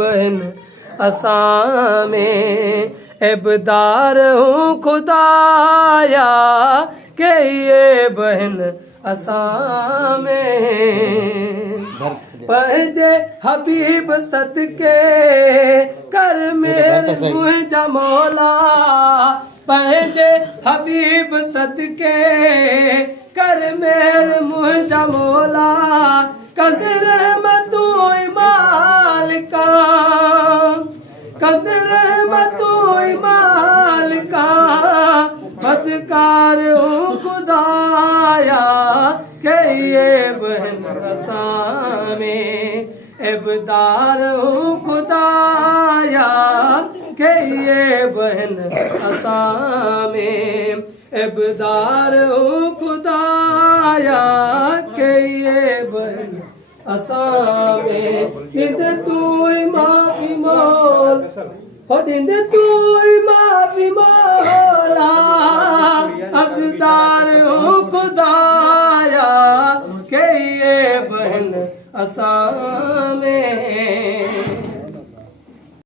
बहन असां में इबदार हूँ खुदाया के ये बहन असां में पंहिंजे हबीब सदके कर मेर मुंहिंजा मौला पंहिंजे हबीब सदके कर मेर मुंहिंजा मौला कंदर मतू मालिका कंदर मतू मालिका बदकार हूँ खुदाया के ये बहन असां में इबदार हूँ खुदाया के ये बहन असां में इबदार हूँ खुदाया के ये बहन असां में ॾिंद तू मां ईमान हो ॾिंद तू